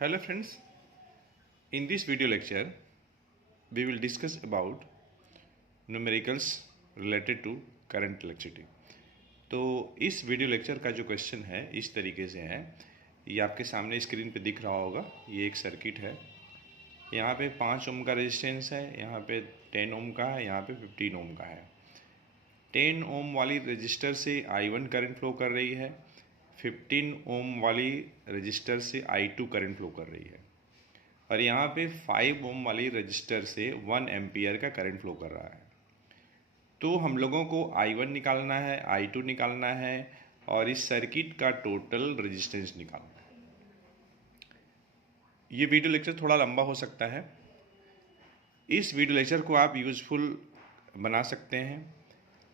Hello friends, in this video lecture we will discuss about numericals related to current electricity। तो इस video lecture का जो question है इस तरीके से है, ये आपके सामने स्क्रीन पे दिख रहा होगा। ये एक सर्किट है, यहाँ पे 5 ओम का रेजिस्टेंस है, यहाँ पे 10 ओम का है, यहाँ पे 15 ओम का है। 10 ओम वाली रजिस्टर से I1 करंट फ्लो कर रही है, 15 ओम वाली रजिस्टर से I2 करंट फ्लो कर रही है, और यहाँ पे 5 ओम वाली रजिस्टर से 1 एम्पियर का करंट फ्लो कर रहा है। तो हम लोगों को I1 निकालना है, I2 निकालना है और इस सर्किट का टोटल रेजिस्टेंस निकालना है। ये वीडियो लेक्चर थोड़ा लंबा हो सकता है। इस वीडियो लेक्चर को आप यूज़फुल बना सकते हैं।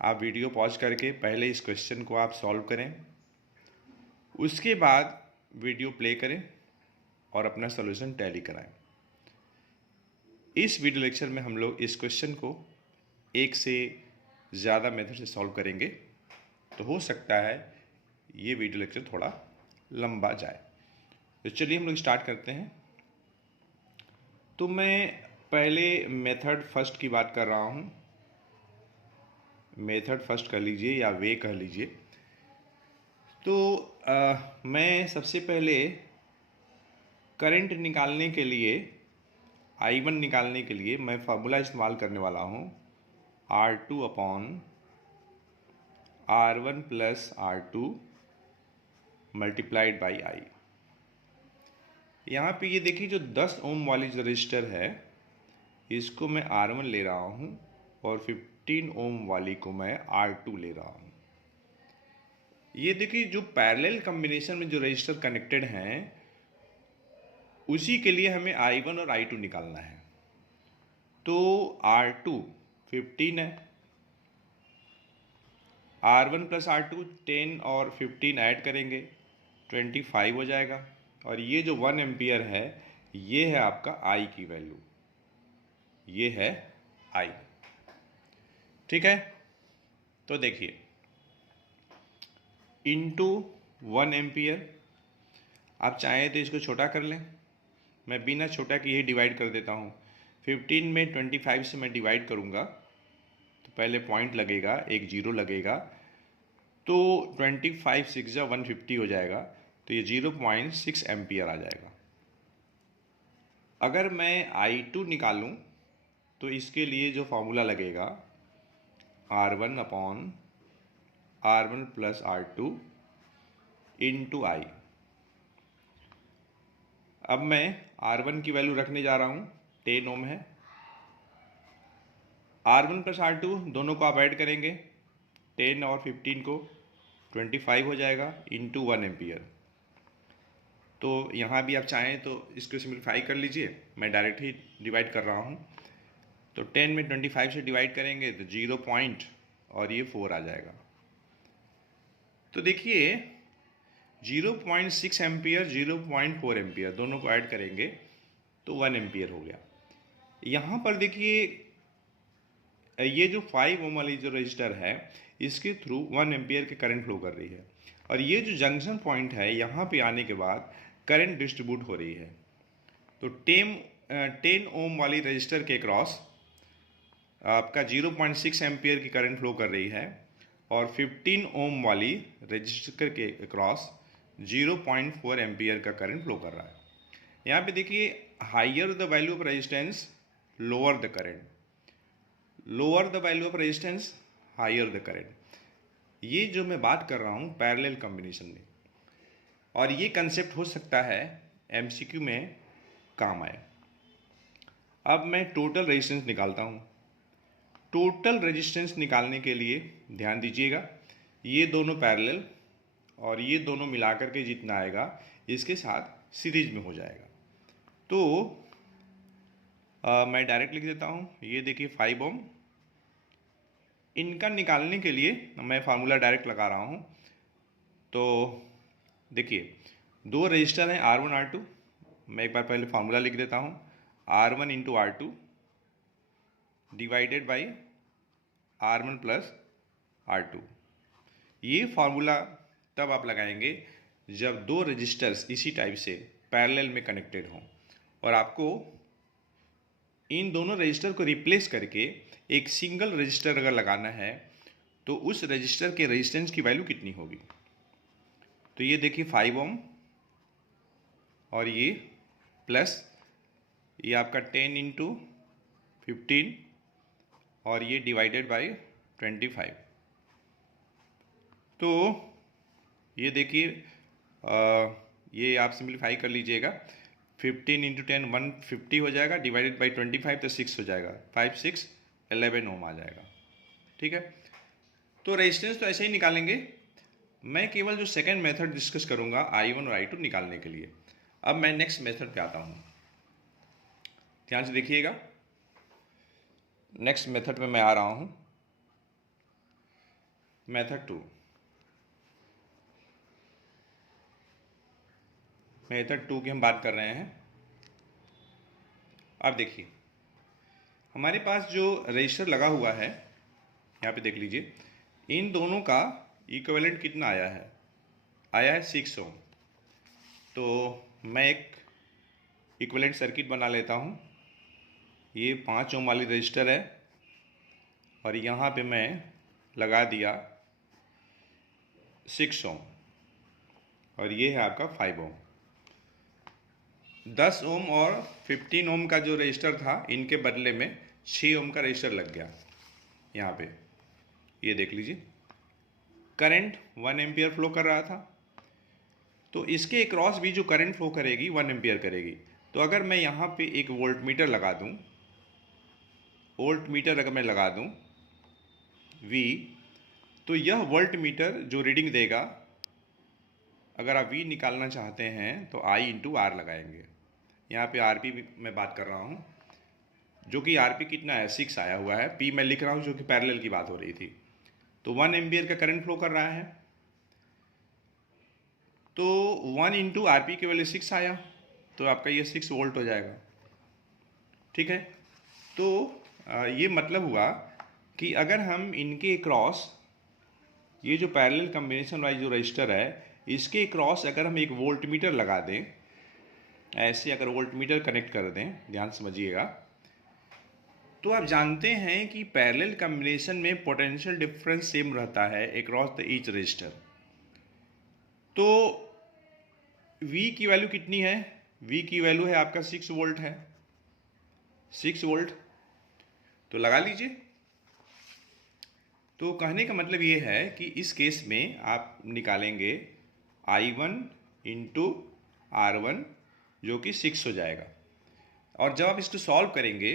आप वीडियो पॉज करके पहले इस क्वेश्चन को आप सॉल्व करें, उसके बाद वीडियो प्ले करें और अपना सॉल्यूशन टैली कराएं। इस वीडियो लेक्चर में हम लोग इस क्वेश्चन को एक से ज़्यादा मेथड से सॉल्व करेंगे, तो हो सकता है ये वीडियो लेक्चर थोड़ा लंबा जाए। तो चलिए हम लोग स्टार्ट करते हैं। तो मैं पहले मेथड फर्स्ट की बात कर रहा हूँ। मेथड फर्स्ट कर लीजिए या वे कह लीजिए। तो मैं सबसे पहले करंट निकालने के लिए, I1 निकालने के लिए मैं फार्मूला इस्तेमाल करने वाला हूँ R2 upon R1 plus R2 multiplied by I। यहाँ पे ये देखिए, जो 10 ओम वाली जो रजिस्टर है इसको मैं R1 ले रहा हूँ और 15 ओम वाली को मैं R2 ले रहा हूँ। ये देखिए, जो पैरेलल कॉम्बिनेशन में जो रजिस्टर कनेक्टेड हैं उसी के लिए हमें I1 और I2 निकालना है। तो R2 15 है, R1 प्लस R2 10 और 15 ऐड करेंगे 25 हो जाएगा, और ये जो 1 एम्पियर है ये है आपका I की वैल्यू, ये है I। ठीक है, तो देखिए इंटू 1 एम्पियर। आप चाहें तो इसको छोटा कर लें, मैं बिना छोटा किए डिवाइड कर देता हूँ। 15 में 25 से मैं डिवाइड करूँगा तो पहले पॉइंट लगेगा, एक जीरो लगेगा, तो 25 6 जा 150 हो जाएगा, तो ये 0.6 एम्पियर आ जाएगा। अगर मैं I2 निकालूं तो इसके लिए जो फार्मूला लगेगा R1 upon R1 plus R2 into I। अब मैं R1 की वैल्यू रखने जा रहा हूँ, 10 ओम है। R1 प्लस R2 दोनों को आप ऐड करेंगे, 10 और 15 को 25 हो जाएगा इंटू 1 एम्पियर। तो यहाँ भी आप चाहें तो इसको सिंप्लीफाई कर लीजिए, मैं डायरेक्ट ही डिवाइड कर रहा हूँ। तो 10 में 25 से डिवाइड करेंगे तो 0 पॉइंट और ये 4 आ जाएगा। तो देखिए 0.6 एम्पियर 0.4 एम्पियर दोनों को ऐड करेंगे तो 1 एम्पियर हो गया। यहाँ पर देखिए ये जो 5 ओम वाली जो रजिस्टर है इसके थ्रू 1 एम्पियर के करंट फ्लो कर रही है, और ये जो जंक्शन पॉइंट है यहाँ पे आने के बाद करंट डिस्ट्रीब्यूट हो रही है। तो 10 ओम वाली रजिस्टर के क्रॉस आपका 0.6 एम्पियर की करंट फ्लो कर रही है, और 15 ओम वाली रजिस्टर के क्रॉस 0.4 एम्पियर का करंट फ्लो कर रहा है। यहाँ पे देखिए, higher the value of resistance lower the current, lower the value of resistance higher the current. ये जो मैं बात कर रहा हूँ पैरेलल कॉम्बिनेशन में, और ये कंसेप्ट हो सकता है MCQ में काम आए। अब मैं टोटल रेजिस्टेंस निकालता हूँ। टोटल रेजिस्टेंस निकालने के लिए ध्यान दीजिएगा, ये दोनों पैरेलल और ये दोनों मिलाकर के जितना आएगा इसके साथ सीरीज में हो जाएगा। तो मैं डायरेक्ट लिख देता हूँ। ये देखिए 5 ओम, इनका निकालने के लिए मैं फार्मूला डायरेक्ट लगा रहा हूँ। तो देखिए दो रजिस्टर हैं R1 R2, मैं एक बार पहले फार्मूला लिख देता हूँ, R1 into R2 divided by R1 plus R2। ये फार्मूला तब आप लगाएंगे जब दो रजिस्टर्स इसी टाइप से पैरेलल में कनेक्टेड हों, और आपको इन दोनों रजिस्टर को रिप्लेस करके एक सिंगल रजिस्टर अगर लगाना है तो उस रजिस्टर के रेजिस्टेंस की वैल्यू कितनी होगी। तो ये देखिए 5 ओम और ये प्लस ये आपका 10 इंटू 15 और ये डिवाइडेड बाय 25। तो ये देखिए ये आप सिंप्लीफाई कर लीजिएगा, 15 इंटू 10 150 हो जाएगा, डिवाइडेड बाई 25 तो 6 हो जाएगा, 5 6 11 ओम आ जाएगा। ठीक है, तो रेजिस्टेंस तो ऐसे ही निकालेंगे। मैं केवल जो सेकंड मेथड डिस्कस करूंगा I1 और I2 निकालने के लिए। अब मैं नेक्स्ट मेथड पे आता हूं, ध्यान से देखिएगा। नेक्स्ट मेथड में मैं आ रहा हूं, मेथड 2। मेथड 2 की हम बात कर रहे हैं। अब देखिए हमारे पास जो रजिस्टर लगा हुआ है, यहाँ पे देख लीजिए, इन दोनों का इक्विवेलेंट कितना आया है, आया है 6 ओम। तो मैं एक इक्विवेलेंट सर्किट बना लेता हूँ। ये 5 ओम वाली रजिस्टर है और यहाँ पे मैं लगा दिया 6 ओम और ये है आपका 5 ओम। 10 ओम और 15 ओम का जो रजिस्टर था, इनके बदले में 6 ओम का रजिस्टर लग गया। यहाँ पे ये देख लीजिए, करंट 1 एम्पियर फ्लो कर रहा था, तो इसके क्रॉस भी जो करंट फ्लो करेगी 1 एम्पियर करेगी। तो अगर मैं यहाँ पे एक वोल्ट मीटर लगा दूँ, वोल्ट मीटर अगर मैं लगा दूँ V, तो यह वोल्ट मीटर जो रीडिंग देगा, अगर आप V निकालना चाहते हैं तो I इंटू R लगाएंगे। यहाँ पे RP मैं बात कर रहा हूँ, जो कि RP कितना है 6 आया हुआ है, P मैं लिख रहा हूँ जो कि पैरेलल की बात हो रही थी। तो 1 एम्पियर का करंट फ्लो कर रहा है, तो 1 इंटू RP के वैल्यू 6 आया, तो आपका ये 6 वोल्ट हो जाएगा। ठीक है, तो ये मतलब हुआ कि अगर हम इनके क्रॉस, ये जो पैरेलल कॉम्बिनेशन वाइज जो रजिस्टर है, इसके क्रॉस अगर हम एक वोल्ट मीटर लगा दें, ऐसे अगर वोल्ट मीटर कनेक्ट कर दें, ध्यान समझिएगा, तो आप जानते हैं कि पैरेलल कॉम्बिनेशन में पोटेंशियल डिफरेंस सेम रहता है अक्रॉस द ईच रजिस्टर। तो V की वैल्यू कितनी है, V की वैल्यू है आपका 6 वोल्ट है, 6 वोल्ट तो लगा लीजिए। तो कहने का मतलब ये है कि इस केस में आप निकालेंगे I1 इंटू R1 जो कि 6 हो जाएगा, और जब आप इसको सॉल्व करेंगे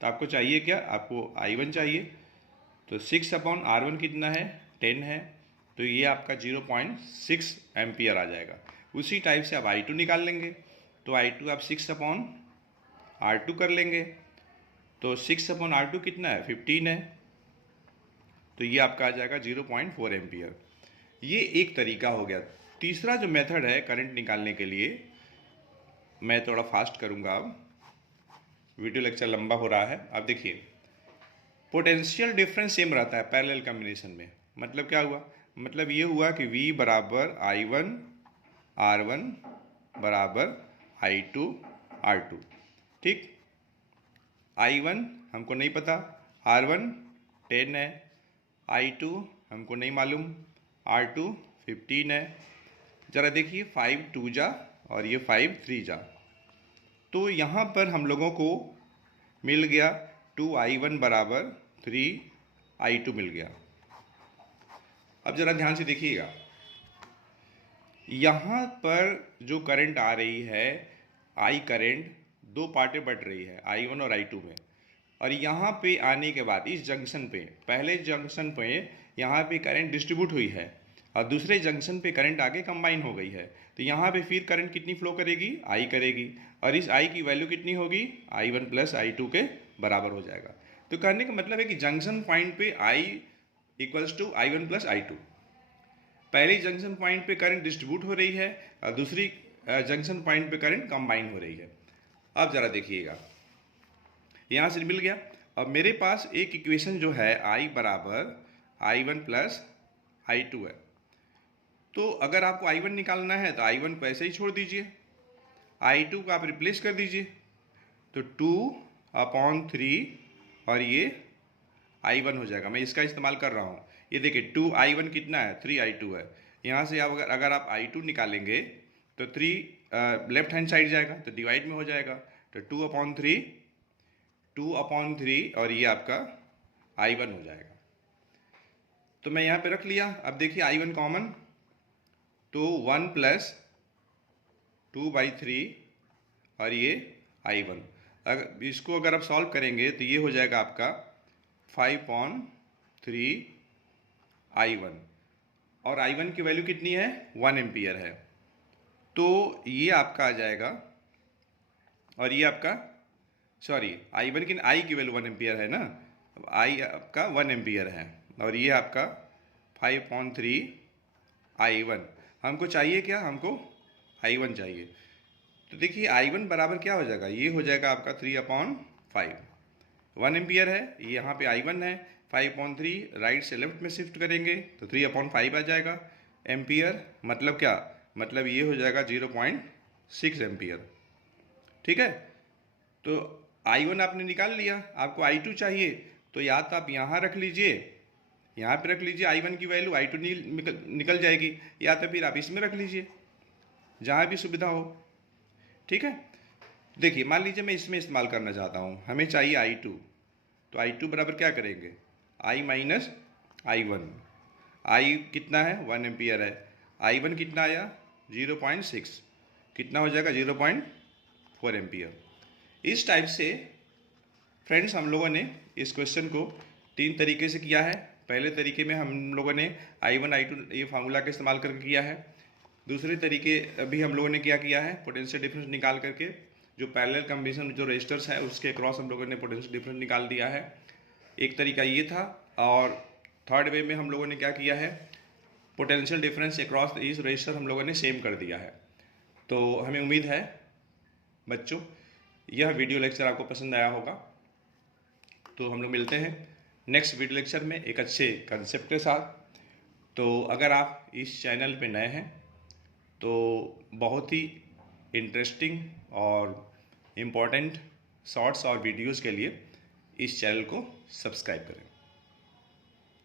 तो आपको चाहिए क्या, आपको I1 चाहिए, तो 6/R1 कितना है 10 है, तो ये आपका 0.6 एम्पियर आ जाएगा। उसी टाइप से आप I2 निकाल लेंगे, तो I2 आप 6/R2 कर लेंगे, तो 6/R2 कितना है 15 है, तो ये आपका आ जाएगा 0.4 एम्पियर। ये एक तरीका हो गया। तीसरा जो मेथड है करंट निकालने के लिए, मैं थोड़ा फास्ट करूँगा, अब वीडियो लेक्चर लंबा हो रहा है। अब देखिए पोटेंशियल डिफरेंस सेम रहता है पैरेलल कॉम्बिनेशन में। मतलब क्या हुआ, मतलब ये हुआ कि V बराबर I1 R1 बराबर I2 R2। ठीक, I1 हमको नहीं पता, R1 10 है, I2 हमको नहीं मालूम, R2 15 है। ज़रा देखिए 5 2 जा और ये 5 3 जा, तो यहाँ पर हम लोगों को मिल गया 2I1 बराबर 3I2 मिल गया। अब ज़रा ध्यान से देखिएगा, यहाँ पर जो करंट आ रही है, I करंट दो पार्टें बढ़ रही है, I1 और I2 में, और यहाँ पे आने के बाद इस जंक्शन पे, पहले जंक्शन पे यहाँ पे करंट डिस्ट्रीब्यूट हुई है और दूसरे जंक्शन पे करंट आगे कंबाइन हो गई है, तो यहाँ पे फिर करंट कितनी फ्लो करेगी, I करेगी, और इस I की वैल्यू कितनी होगी, I1 प्लस I2 के बराबर हो जाएगा। तो कहने का मतलब है कि जंक्शन पॉइंट पे I equals to I1 plus I2। पहली जंक्शन पॉइंट पे करंट डिस्ट्रीब्यूट हो रही है और दूसरी जंक्शन पॉइंट पे करंट कंबाइन हो रही है। अब ज़रा देखिएगा, यहाँ से मिल गया। अब मेरे पास एक इक्वेशन जो है I बराबर I1 प्लस I2 है, तो अगर आपको I1 निकालना है तो I1 को ऐसे ही छोड़ दीजिए, I2 को आप रिप्लेस कर दीजिए, तो 2/3 और ये I1 हो जाएगा। मैं इसका इस्तेमाल कर रहा हूँ। ये देखिए 2I1 कितना है, 3I2 है। यहाँ से आप अगर आप I2 निकालेंगे तो 3 लेफ्ट हैंड साइड जाएगा तो डिवाइड में हो जाएगा, तो 2/3 और ये आपका I1 हो जाएगा। तो मैं यहाँ पे रख लिया। अब देखिए I1 कॉमन, तो 1 + 2/3 और ये I1। अगर इसको अगर आप सॉल्व करेंगे तो ये हो जाएगा आपका 5/3 I1, और I1 की वैल्यू कितनी है, 1 एम्पियर है। तो ये आपका आ जाएगा, और ये आपका सॉरी I1 की I की वैल्यू 1 एम्पियर है ना, I आपका 1 एम्पियर है, और ये आपका 5/3 I1। हमको चाहिए क्या, हमको I1 चाहिए। तो देखिए I1 बराबर क्या हो जाएगा, ये हो जाएगा आपका 3/5। 1 एम्पियर है, ये यहाँ पे I1 है, 5/3 राइट से लेफ्ट में शिफ्ट करेंगे तो 3/5 आ जाएगा एम्पियर। मतलब क्या, मतलब ये हो जाएगा 0.6 एम्पियर। ठीक है, तो I1 आपने निकाल लिया, आपको I2 चाहिए, तो या तो आप यहाँ रख लीजिए, यहाँ पे रख लीजिए I1 की वैल्यू, I2 निकल जाएगी, या तो फिर आप इसमें रख लीजिए, जहाँ भी सुविधा हो। ठीक है, देखिए मान लीजिए मैं इसमें इस्तेमाल करना चाहता हूँ, हमें चाहिए I2, तो I2 बराबर क्या करेंगे, I माइनस I1। I कितना है, 1 एम्पियर है, I1 कितना आया 0.6, कितना हो जाएगा 0.4 एम्पियर। इस टाइप से फ्रेंड्स हम लोगों ने इस क्वेश्चन को 3 तरीके से किया है। पहले तरीके में हम लोगों ने I1 I2 ये फार्मूला का इस्तेमाल करके किया है। दूसरे तरीके अभी हम लोगों ने क्या किया है, पोटेंशियल डिफरेंस निकाल करके जो पैरेलल कॉम्बिनेशन जो रजिस्टर्स है उसके क्रॉस हम लोगों ने पोटेंशियल डिफरेंस निकाल दिया है। एक तरीका ये था, और थर्ड वे में हम लोगों ने क्या किया है, पोटेंशियल डिफरेंस अक्रॉस इस रजिस्टर हम लोगों ने सेम कर दिया है। तो हमें उम्मीद है बच्चों यह वीडियो लेक्चर आपको पसंद आया होगा। तो हम लोग मिलते हैं नेक्स्ट वीडियो लेक्चर में एक अच्छे कंसेप्ट के साथ। तो अगर आप इस चैनल पे नए हैं तो बहुत ही इंटरेस्टिंग और इम्पोर्टेंट शॉर्ट्स और वीडियोस के लिए इस चैनल को सब्सक्राइब करें।